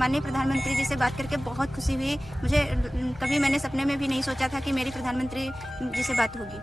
माननीय प्रधानमंत्री जी से बात करके बहुत खुशी हुई। मुझे कभी मैंने सपने में भी नहीं सोचा था कि मेरी प्रधानमंत्री जी से बात होगी।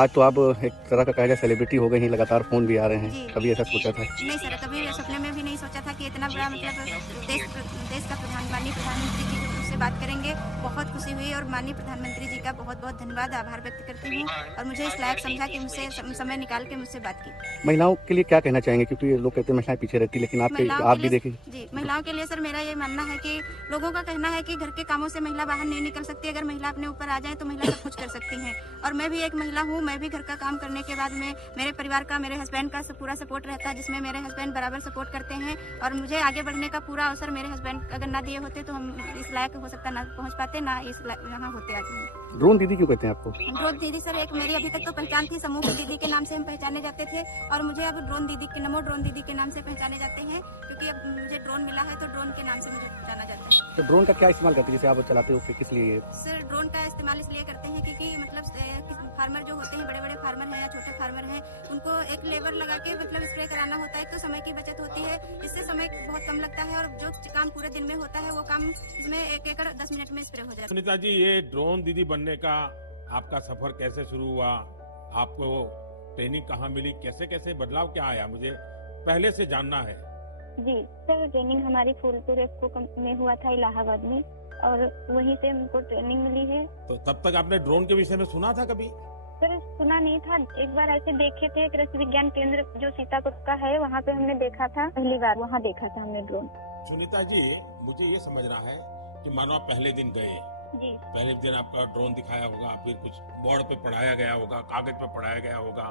आज तो आप एक तरह का कहा जाए सेलिब्रिटी हो गई हैं, लगातार फ़ोन भी आ रहे हैं। जी। कभी ऐसा सोचा था? नहीं सर, कभी सपने में भी नहीं सोचा था कि इतना बड़ा मतलब देश का माननीय प्रधानमंत्री जी जो मुझसे बात करेंगे। बहुत खुशी हुई और माननीय प्रधानमंत्री जी का बहुत-बहुत धन्यवाद, आभार व्यक्त करती हूँ और मुझे इस लायक समझा कि मुझसे समय निकाल के मुझसे बात की। महिलाओं के लिए क्या कहना चाहेंगे? क्योंकि लोग कहते हैं महिलाएँ पीछे रहती हैं, लेकिन महिलाओं आप के भी लिए देखिए। जी, महिलाओं के लिए सर मेरा ये मानना है कि लोगों का कहना है कि घर के कामों से महिला बाहर नहीं निकल सकती। अगर महिला अपने ऊपर आ जाए तो महिला सब कुछ कर सकती हैं और मैं भी एक महिला हूँ। मैं भी घर का काम करने के बाद में मेरे परिवार का, मेरे हस्बैंड का पूरा सपोर्ट रहता है, जिसमें मेरे हस्बैंड बराबर सपोर्ट करते हैं और मुझे आगे बढ़ने का पूरा अवसर मेरे हस्बैंड अगर ना दिए होते तो हम इस लायक हो सकता ना पहुँच पाते, ना यहाँ होते आज हम। ड्रोन दीदी क्यों कहते हैं आपको? ड्रोन दीदी सर एक मेरी अभी तक तो पहचान थी, समूह की दीदी के नाम से हम पहचाने जाते थे और मुझे अब ड्रोन दीदी के नमो ड्रोन दीदी के नाम से पहचाने जाते हैं, क्योंकि अब मुझे ड्रोन मिला है तो ड्रोन के नाम से मुझे जाना जाता है। तो ड्रोन का क्या इस्तेमाल करते हैं? जैसे आप चलाते हो फिर किस लिए? सर ड्रोन का इस्तेमाल इसलिए करते हैं क्योंकि मतलब फार्मर जो होते हैं, बड़े बड़े फार्मर हैं या छोटे फार्मर हैं, उनको एक लेबर लगा के मतलब स्प्रे कराना होता है। तो समय की बचत होती है, इससे समय बहुत कम लगता है और जो काम पूरे दिन में होता है वो काम इसमें 1 एकड़ 10 मिनट में स्प्रे हो जाता है। सुनीता जी, ये ड्रोन दीदी बनने का आपका सफर कैसे शुरू हुआ? आपको ट्रेनिंग कहाँ मिली? कैसे कैसे बदलाव क्या आया? मुझे पहले से जानना है। जी सर, ट्रेनिंग हमारी फूलपुर एक्सपो में हुआ था इलाहाबाद में और वहीं से हमको ट्रेनिंग मिली है। तो तब तक आपने ड्रोन के विषय में सुना था कभी? सर सुना नहीं था, एक बार ऐसे देखे थे, कृषि विज्ञान केंद्र जो सीतापुर का है वहाँ पे हमने देखा था, पहली बार वहाँ देखा था हमने ड्रोन। सुनीता जी, मुझे ये समझना है कि मानो आप पहले दिन गए, जी पहले दिन आपका ड्रोन दिखाया होगा, फिर कुछ बोर्ड पे पढ़ाया गया होगा, कागज पे पढ़ाया गया होगा,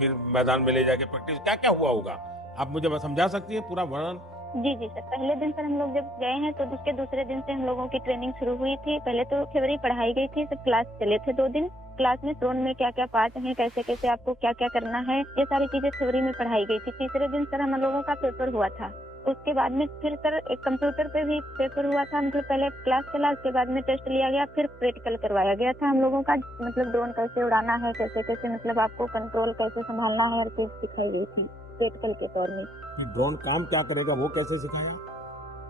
फिर मैदान में ले जाके प्रैक्टिस, क्या क्या हुआ होगा? आप मुझे बस समझा सकती है पूरा वर्णन? जी जी सर, पहले दिन सर हम लोग जब गए हैं तो उसके दूसरे दिन से हम लोगों की ट्रेनिंग शुरू हुई थी। पहले तो थ्योरी पढ़ाई गई थी, सब क्लास चले थे 2 दिन। क्लास में ड्रोन में क्या क्या पार्ट हैं, कैसे कैसे आपको क्या क्या करना है, ये सारी चीजें थ्योरी में पढ़ाई गई थी। तीसरे दिन सर हम लोगों का पेपर हुआ था। उसके बाद में फिर सर एक कंप्यूटर पे भी पेपर हुआ था, मतलब पहले क्लास चला, उसके बाद में टेस्ट लिया गया, फिर प्रैक्टिकल करवाया गया था हम लोगों का, मतलब ड्रोन कैसे उड़ाना है, कैसे कैसे मतलब आपको कंट्रोल कैसे संभालना है, हर चीज सिखाई गई थी प्रैक्टिकल के तौर में। कि ड्रोन काम क्या करेगा वो कैसे सिखाया?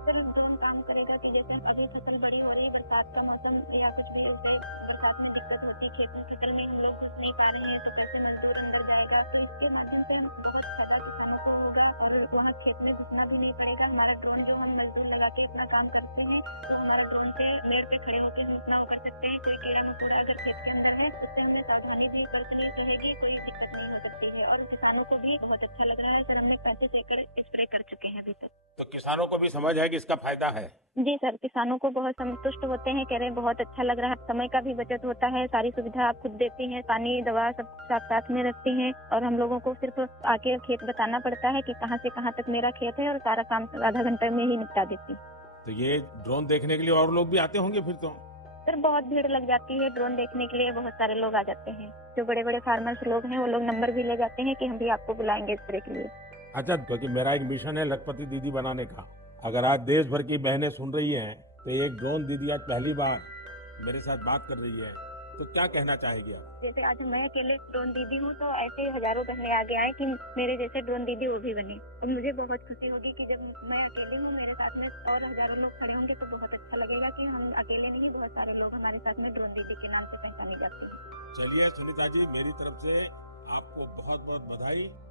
सर ड्रोन काम करेगा कि जैसे अभी फसल बड़ी हो रही, बरसात का मौसम या कुछ भी जैसे बरसात में दिक्कत होती है, खेती फसल में हम लोग कुछ नहीं पा रहे हैं तो कैसे मजदूर अंदर जाएगा, तो इसके माध्यम से हम बहुत फायदा किसानों को होगा और वहाँ खेत में घुसना भी नहीं पड़ेगा। हमारा ड्रोन जो हम मजदूर लगा के अपना काम करते हैं तो हमारा ड्रोन से मेड़ पे खड़े होकर हम अपना कर सकते हैं, कोई कीड़ा मकोड़ा अगर खेत के अंदर है तो उससे हमें सावधानी भी बरतनी रहेगी, कोई दिक्कत नहीं हो सकती है और किसानों को भी बहुत अच्छा लग रहा है। सर हमने 35 एकड़ स्प्रे कर चुके हैं अभी तक। तो किसानों को भी समझ है कि इसका फायदा है। जी सर, किसानों को बहुत संतुष्ट होते हैं, कह रहे हैं बहुत अच्छा लग रहा है, समय का भी बचत होता है, सारी सुविधा आप खुद देती हैं, पानी दवा सब साथ में रखती हैं और हम लोगों को सिर्फ आके खेत बताना पड़ता है कि कहाँ से कहाँ तक मेरा खेत है और सारा काम आधा घंटे में ही निपटा देती। तो ये ड्रोन देखने के लिए और लोग भी आते होंगे फिर तो? सर बहुत भीड़ लग जाती है ड्रोन देखने के लिए, बहुत सारे लोग आ जाते हैं, जो बड़े बड़े फार्मर्स लोग हैं वो लोग नंबर भी ले जाते हैं कि हम भी आपको बुलाएंगे स्प्रे के लिए। अच्छा, क्योंकि मेरा एक मिशन है लखपति दीदी बनाने का। अगर आज देश भर की बहनें सुन रही हैं तो एक ड्रोन दीदी आज पहली बार मेरे साथ बात कर रही है, तो क्या कहना चाहेगी आप? जैसे आज मैं अकेले ड्रोन दीदी हूँ तो ऐसे हजारों बहनें आगे आए कि मेरे जैसे ड्रोन दीदी वो भी बने और मुझे बहुत खुशी होगी कि जब मैं अकेली हूँ मेरे साथ में और हजारों लोग खड़े होंगे तो बहुत अच्छा लगेगा कि हम अकेले नहीं, बहुत सारे लोग हमारे साथ में ड्रोन दीदी के नाम से पहचाने जाते हैं। चलिए सुनीता जी, मेरी तरफ से आपको बहुत बहुत बधाई।